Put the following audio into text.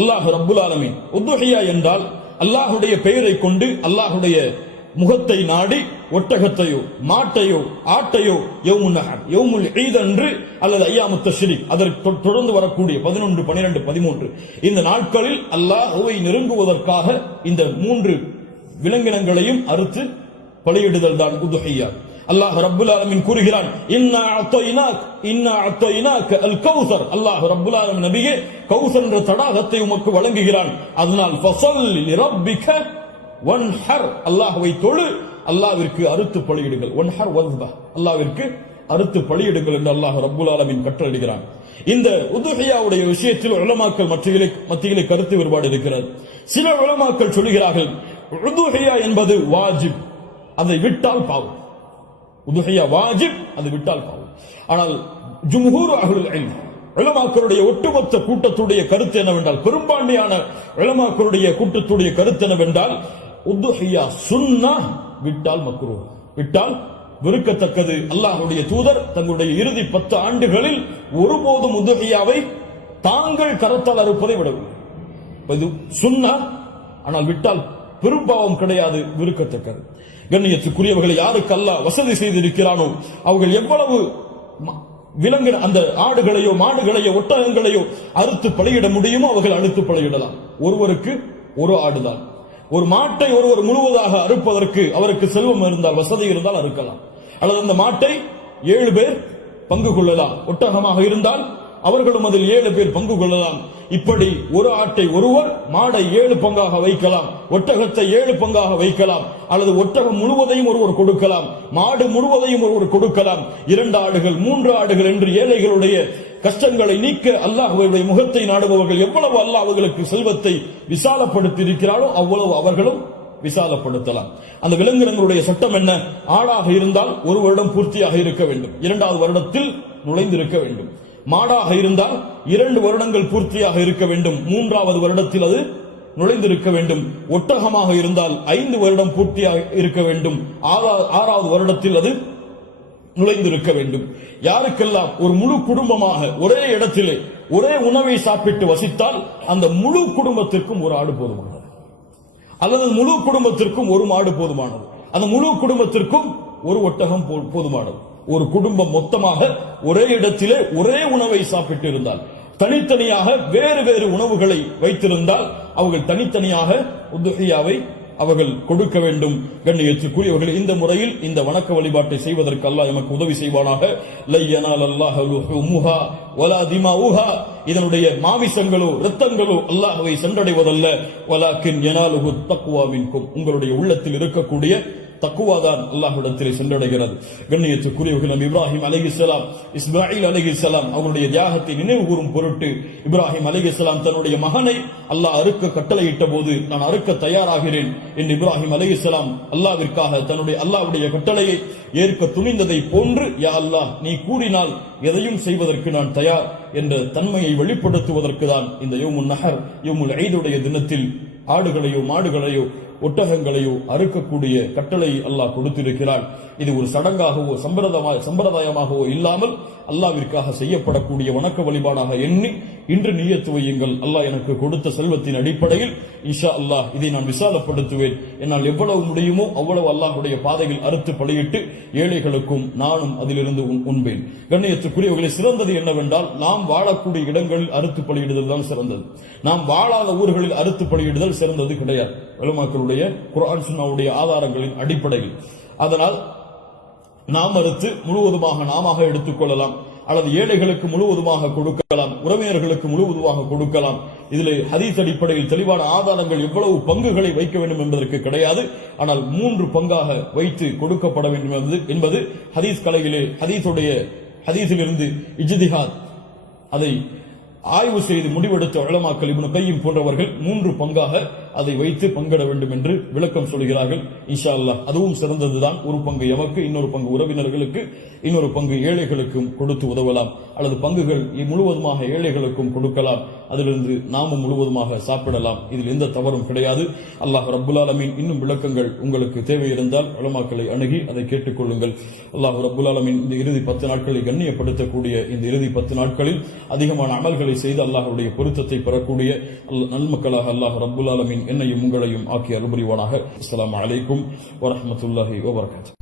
அல்லாஹ் ரப்புல் ஆலமீன் உதுஹியா என்றால் அல்லாஹுடைய பெயரை கொண்டு அல்லாஹுடைய முகத்தை நாடி ஒட்டகத்தையோ மாட்டையோ ஆட்டையோ யௌமுன் நஹர் யௌமுல் ஈத் அன்று அல்லது அய்யாமுத் தஷ்ரீக் அதற்கு தொடர்ந்து வரக்கூடிய 11, 12, 13 இந்த நாட்களில் அல்லாஹ்வை நெருங்குவதற்காக இந்த 3 விலங்கினங்களையும் அறுத்து பலியிடுதல் தான் உதுஹியா. அல்லாஹ் ரப்புல் ஆலமீன் கூறுகிறான், இன்னா அத்தைனாக அல் கௌசர். அல்லாஹ் ரப்புல் ஆலமீன் நபியே கௌசர் என்ற தடாகத்தை உமக்கு வழங்குகிறான். அதனால் ஃபஸல்லி லிரப்பிக வன்ஹர், அல்லாஹ்வை தொழு, அல்லாஹ்விற்கு அறுத்து பலியிடுங்கள். வன்ஹர் வஸ்ப, அல்லாஹ்விற்கு அறுத்து பலியிடுங்கள் என்று அல்லாஹ் ரப்புல் ஆலமீன் கட்டளையிடுகிறான். இந்த உதுஹியாவுடைய விஷயத்தில் உலமாக்கள் மத்தியிலே கருத்து வேறுபாடு இருக்கிறது. சில உலமாக்கள் சொல்கிறார்கள் உதுஹியா என்பது வாஜிப், அதை விட்டால் பாவம். உதுஹியா வாஜிப், அது விட்டால் பாவம். ஆனால் ஜும்ஹூர் அஹ்லுல் இல்ம் உலமாக்களுடைய ஒட்டுமொத்த கூட்டத்துடைய கருத்து என்னவென்றால், பெரும்பான்மையான உலமாக்களுடைய கூட்டத்துடைய கருத்து என்னவென்றால், உதுஹியா சுன்னா, விட்டால் மக்ரூஹ், விட்டால் வெறுக்கத்தக்கது. அல்லாஹ்வுடைய தூதர் தங்களுடைய இறுதி 10 ஆண்டுகளில் ஒருபோதும் உதுஹியாவை தாங்கள் கரத்தால் அறுப்பதை விடவில்லை. இது சுன்னா, ஆனால் விட்டால் பெரும்பாவம் கிடையாது, வெறுக்கத்தக்கது. கண்ணியத்துக்குரியவர்களை யாருக்கு அல்லாஹ் வசதி செய்திருக்கிறானோ அவர்கள் எவ்வளவு விலங்கு அந்த ஆடுகளையோ மாடுகளையோ ஒட்டகங்களையோ அறுத்து பலியிட முடியுமோ அவர்கள் அறுத்து பலியிடலாம். ஒருவருக்கு ஒரு ஆடுதான். ஒரு மாட்டை ஒருவர் முழுவதாக அறுப்பதற்கு அவருக்கு செல்வம் இருந்தால், வசதி இருந்தால் அறுக்கலாம். அல்லது அந்த மாட்டை 7 பேர் பங்கு கொள்ளலாம். ஒட்டகமாக இருந்தால் அவர்களும் அதில் 7 பேர் பங்கு கொள்ளலாம். இப்படி ஒரு ஆட்டை ஒருவர், மாடை 7 பங்காக வைக்கலாம், ஒட்டகத்தை 7 பங்காக வைக்கலாம். அல்லது ஒட்டகம் முழுவதையும் ஒருவர் கொடுக்கலாம், மாடு முழுவதையும் ஒருவர் கொடுக்கலாம். 2 ஆடுகள் 3 ஆடுகள் என்று ஏழைகளுடைய கஷ்டங்களை நீக்க அல்லாஹ்வுடைய முகத்தை நாடுபவர்கள் எவ்வளவு அல்லாஹ் அவர்களுக்கு செல்வத்தை விசாலப்படுத்தி இருக்கிறாரோ அவ்வளவு அவர்களும் விசாலப்படுத்தலாம். அந்த விலங்கினங்களுடைய சட்டம் என்ன? ஆடாக இருந்தால் 1 வருடம் பூர்த்தியாக இருக்க வேண்டும், 2வது வருடத்தில் நுழைந்திருக்க வேண்டும். மாடாக இருந்தால் 2 வருடங்கள் பூர்த்தியாக இருக்க வேண்டும், 3வது வருடத்தில் அது நுழைந்திருக்க வேண்டும். ஒட்டகமாக இருந்தால் 5 வருடம் பூர்த்தியாக இருக்க வேண்டும், 6வது வருடத்தில் அது நுழைந்திருக்க வேண்டும். யாருக்கெல்லாம் ஒரு முழு குடும்பமாக ஒரே இடத்திலே ஒரே உணவை சாப்பிட்டு வசித்தால் அந்த முழு குடும்பத்திற்கும் ஒரு ஆடு போதுமானது, அல்லது முழு குடும்பத்திற்கும் ஒரு மாடு போதுமானது, அந்த முழு குடும்பத்திற்கும் ஒரு ஒட்டகம் போதுமானது. ஒரு குடும்பம் மொத்தமாக ஒரே இடத்திலே ஒரே உணவை சாப்பிட்டு இருந்தால், தனித்தனியாக வேறு வேறு உணவுகளை வைத்திருந்தால் அவர்கள் தனித்தனியாக உதுஹியாவை அவர்கள் கொடுக்க வேண்டும். கண்ணியத்துக்குரியவர்கள், இந்த முறையில் இந்த வணக்க வழிபாட்டை செய்வதற்கு அல்லாஹ் எமக்கு உதவி செய்வானாக. லை யனால அல்லாஹு லுஹுமுஹா வலா திமாஉஹா, இதனுடைய மாமிசங்களோ இரத்தங்களோ அல்லாஹ்வை சென்றடைவதல்ல. வலாக்கின் யனாலுஹு தக்வா மின்கும், உங்களுடைய உள்ளத்தில் இருக்கக்கூடிய தக்குவாதான் அல்லாஹ்விடத்திலே சென்றடைகிறது. கண்ணியத்துக்குரியவர்கள், நபி இப்ராஹிம் அலைஹிஸ்ஸலாம், இஸ்மாயில் அலைஹிஸ்ஸலாம் அவருடைய தியாகத்தை நினைவு கூறும் பொருட்டு இப்ராஹிம் அலைஹிஸ்ஸலாம் தன்னுடைய மகனை அல்லாஹ் அறுக்க கட்டளையிட்ட போது, நான் அறுக்க தயாராகிறேன் என்று இப்ராஹிம் அலைஹிஸ்ஸலாம் அல்லாஹ்விற்காக தன்னுடைய அல்லாஹ்வுடைய கட்டளையை ஏற்க துணிந்ததை போன்று, யா அல்லாஹ் நீ கூறினால் எதையும் செய்வதற்கு நான் தயார் என்ற தன்மையை வெளிப்படுத்துவதற்கு தான் இந்த யௌமுன் நஹர் யௌமுல் ஈதுடைய தினத்தில் ஆடுகளையோ மாடுகளையோ ஒட்டகங்களையோ அறுக்கக்கூடிய கட்டளை அல்லாஹ் கொடுத்திருக்கிறான். இது ஒரு சடங்காகவோ சம்பிரதாயமாகவோ இல்லாமல் அல்லாஹ்விற்காக செய்யப்படக்கூடிய வணக்க வழிபாடாக எண்ணி இன்று நியத்து வையுங்கள். அல்லாஹ் எனக்கு கொடுத்த செல்வத்தின் அடிப்படையில் இன்ஷா அல்லாஹ் இதை நான் விசாலப்படுத்துவேன். என்னால் எவ்வளவு முடியுமோ அவ்வளவு அல்லாஹ்வுடைய பாதையில் அறுத்து பலியிட்டு ஏழைகளுக்கும் நானும் அதிலிருந்து உண்பேன். கண்ணியத்துக்குரியவர்களை, சிறந்தது என்னவென்றால் நாம் வாழக்கூடிய இடங்களில் அறுத்து பலியிடுதல் தான் சிறந்தது. நாம் வாழாத ஊர்களில் அறுத்து பலியிடுதல் சிறந்தது கிடையாது, உலமாக்களுடைய குர்ஆன் சுன்னாவுடைய ஆதாரங்களின் அடிப்படையில். அதனால் நாம் அறுத்து முழுவதுமாக நாம எடுத்துக் கொள்ளலாம், அல்லது ஏழைகளுக்கு முழுவதுமாக கொடுக்கலாம், உறவினர்களுக்கு முழுவதுமாக கொடுக்கலாம். இதில் ஹதீஸ் அடிப்படையில் தெளிவான ஆதாரங்கள் எவ்வளவு பங்குகளை வைக்க வேண்டும் என்பதற்கு கிடையாது. ஆனால் 3 பங்காக வைத்து கொடுக்கப்பட வேண்டும் என்பது ஹதீஸ் கலையிலே ஹதீஸிலிருந்து இஜ்திஹாத் அதை ஆய்வு செய்து முடிவெடுத்த உலமாக்கள் இப்னு கையிம் போன்றவர்கள் 3 பங்காக அதை வைத்து பங்கிட வேண்டும் என்று விளக்கம் சொல்கிறார்கள். இன்ஷா அல்லாஹ் அதுவும் சிறந்ததுதான். 1 பங்கு எமக்கு, இன்னொரு பங்கு உறவினர்களுக்கு, இன்னொரு பங்கு ஏழைகளுக்கும் கொடுத்து உதவலாம். அல்லது பங்குகள் முழுவதுமாக ஏழைகளுக்கும் கொடுக்கலாம், அதிலிருந்து நாமும் முழுவதுமாக சாப்பிடலாம். இதில் எந்த தவறும் கிடையாது. அல்லாஹ் ரப்புல் ஆலமீன் இன்னும் விளக்கங்கள் உங்களுக்கு தேவை இருந்தால் உலமாக்களை அணுகி அதை கேட்டுக்கொள்ளுங்கள். அல்லாஹ் ரப்புல் ஆலமீன் இந்த இறுதி 10 நாட்களை கண்ணியப்படுத்தக்கூடிய இந்த இறுதி 10 நாட்களில் அதிகமான அமல்களை அமல்களை செய்து அல்லாஹ்வுடைய பொருத்தத்தை பெறக்கூடிய நன்மக்களாக அல்லாஹ் ரப்புல் ஆலமீன் என்னையும் உங்களையும் ஆக்கி அருள் புரிவானாக. அஸ்ஸலாமு அலைக்கும் வரஹ்மத்துல்லாஹி வபரகாத்துஹு.